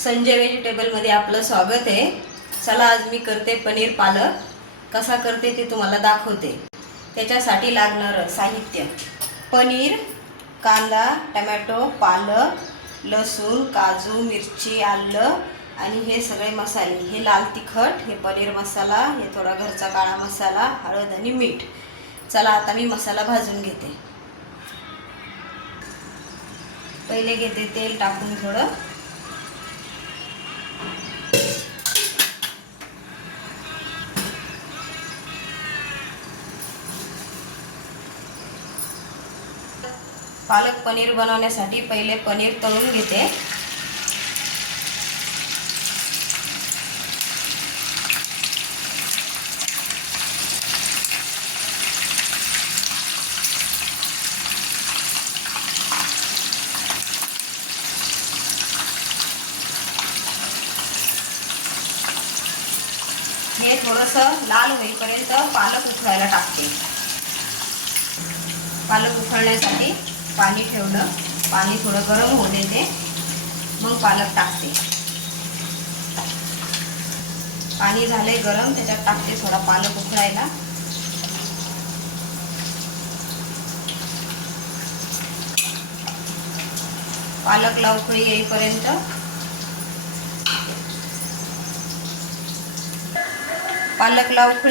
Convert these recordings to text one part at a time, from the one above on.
संजय व्हेजिटेबलमध्ये आपलं स्वागत आहे। चला आज मी करते पनीर पालक। कसा करते ते तुम्हाला दाखवते। त्याच्यासाठी लागणारं साहित्य: पनीर, कांदा, टोमॅटो, पालक, लसूण, काजू, मिरची, आलं आणि हे सगळे मसाले। हे लाल तिखट, हे पनीर मसाला, हे थोडा घरचा काळा मसाला, हळद आणि मीठ। चला आता मी मसाला भाजून घेते। पहिले घेते तेल टाकून थोडं। पालक पनीर बनवण्यासाठी पहिले पनीर तळून घेते। हे थोडंसं लाल होईपर्यंत पालक उकळायला टाकते। पालक उकळण्यासाठी पाणी ठेवलं, पाणी थोडं गरम होऊ देते, मग पालक टाकते। पाणी झाले गरम, त्याच्यात टाकते थोडा पालक उकळायला। पालकला उकळी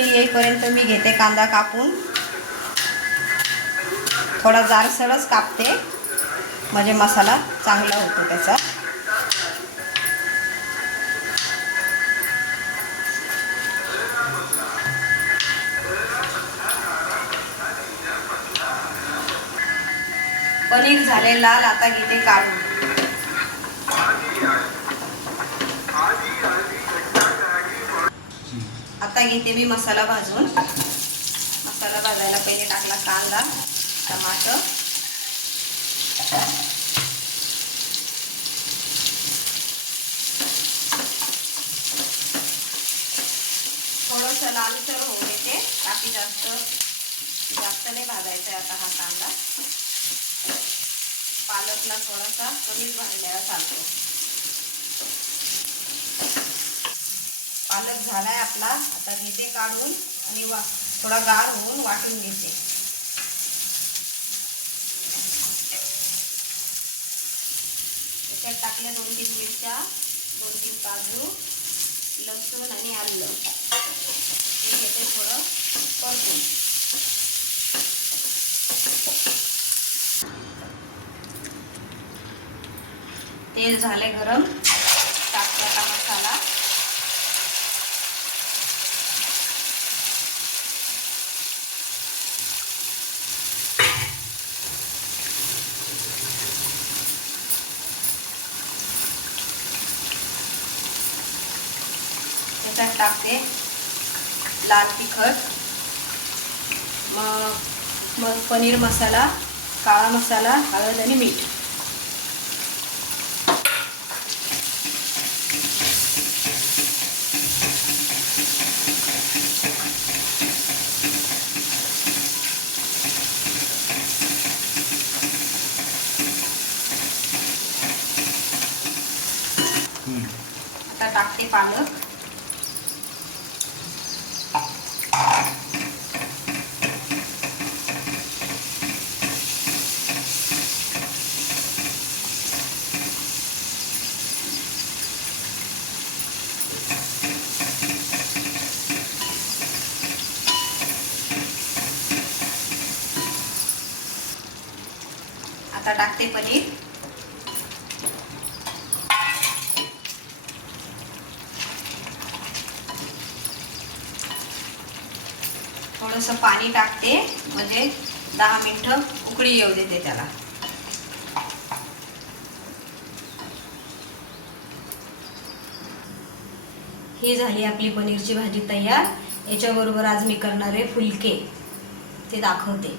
येईपर्यंत मी घेते कांदा कापून। थोडा जाडसरच कापते, म्हणजे मसाला चांगला होतो त्याचा। पनीर झाले लाल, आता घेते काढून। आता घेते मी मसाला भाजून। मसाला भाजायला पहिले टाकला कांदा, टमाटर, थोडंसं लालसर होऊ देते, बाकी जास्त नाही भाजायचा आता हा कांदा। पालकला थोडासा कमीच भाजलेला चालतो। पालक झालाय आपला, आता घेते काढून आणि थोडा गार होऊन वाटून घेते। त्याच्यात टाकले 2-3 मिरच्या, 2-3 काजू, लसूण आणि आलं। हे घेते थोडं परतून। तेल झाले गरम, टाकते आता मसाला। त्याच्यात टाकते लाल तिखट, मग पनीर मसाला, काळा मसाला, हळद आणि मीठ। आता टाकते पालक। आता टाकते पनीर। थोडंसं पाणी टाकते, म्हणजे 10 मिनिटं उकळी येऊ देते त्याला। ही झाली आपली पनीरची भाजी तयार। याच्याबरोबर आज मी करणारे फुलके, ते दाखवते।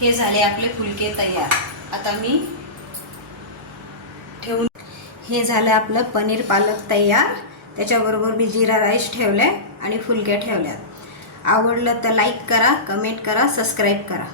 हे झाले आपले फुलके तयार. आता मी ठेवून हे झालं आपलं पनीर पालक तयार. त्याच्याबरोबर मी जिरा राईस ठेवले आणि फुलक्या ठेवल्यात. आवडलं तर लाईक करा, कमेंट करा, सबस्क्राईब करा.